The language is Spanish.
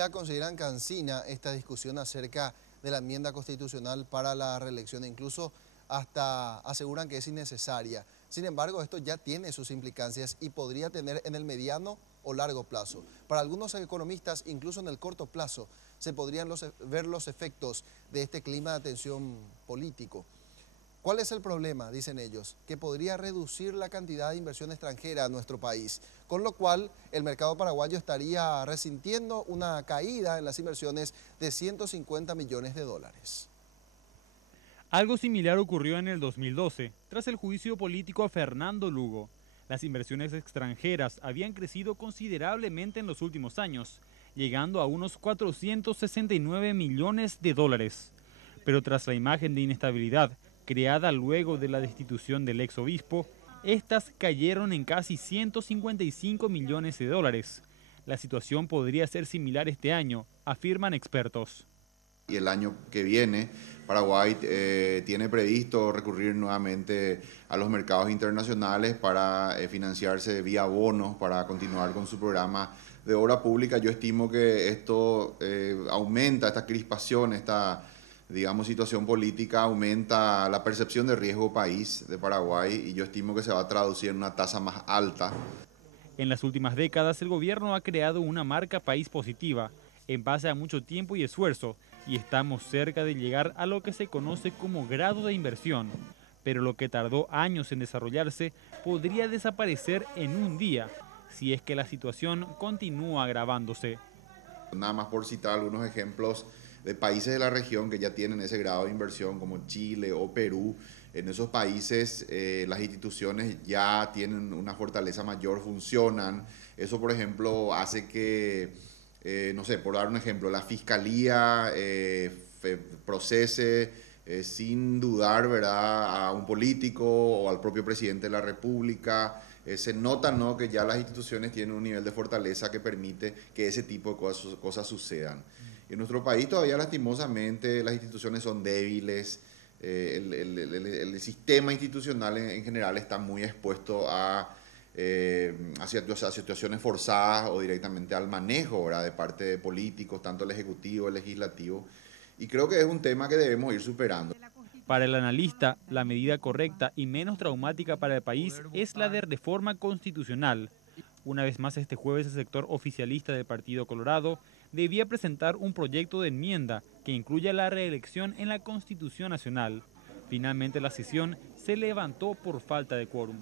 ya consideran cansina esta discusión acerca de la enmienda constitucional para la reelección, e incluso hasta aseguran que es innecesaria. Sin embargo, esto ya tiene sus implicancias y podría tener en el mediano o largo plazo. Para algunos economistas, incluso en el corto plazo, se podrían ver los efectos de este clima de tensión político. ¿Cuál es el problema? Dicen ellos, que podría reducir la cantidad de inversión extranjera a nuestro país, con lo cual el mercado paraguayo estaría resintiendo una caída en las inversiones de 150 millones de dólares. Algo similar ocurrió en el 2012, tras el juicio político a Fernando Lugo. Las inversiones extranjeras habían crecido considerablemente en los últimos años, llegando a unos 469 millones de dólares. Pero tras la imagen de inestabilidad creada luego de la destitución del ex obispo, estas cayeron en casi 155 millones de dólares. La situación podría ser similar este año, afirman expertos. Y el año que viene, Paraguay tiene previsto recurrir nuevamente a los mercados internacionales para financiarse vía bonos, para continuar con su programa de obra pública. Yo estimo que esto aumenta esta crispación, esta, digamos, situación política, aumenta la percepción de riesgo país de Paraguay, y yo estimo que se va a traducir en una tasa más alta. En las últimas décadas, el gobierno ha creado una marca país positiva, en base a mucho tiempo y esfuerzo, y estamos cerca de llegar a lo que se conoce como grado de inversión. Pero lo que tardó años en desarrollarse podría desaparecer en un día, si es que la situación continúa agravándose. Nada más por citar algunos ejemplos de países de la región que ya tienen ese grado de inversión, como Chile o Perú. En esos países las instituciones ya tienen una fortaleza mayor, funcionan. Eso, por ejemplo, hace que, no sé, por dar un ejemplo, la fiscalía procese sin dudar, ¿verdad?, a un político o al propio presidente de la República. Se nota, ¿no?, que ya las instituciones tienen un nivel de fortaleza que permite que ese tipo de cosas sucedan. En nuestro país todavía, lastimosamente, las instituciones son débiles. El sistema institucional en general está muy expuesto a situaciones forzadas o directamente al manejo, ¿verdad?, de parte de políticos, tanto el ejecutivo, el legislativo. Y creo que es un tema que debemos ir superando. Para el analista, la medida correcta y menos traumática para el país es la de reforma constitucional. Una vez más, este jueves el sector oficialista del Partido Colorado debía presentar un proyecto de enmienda que incluya la reelección en la Constitución Nacional. Finalmente la sesión se levantó por falta de quórum.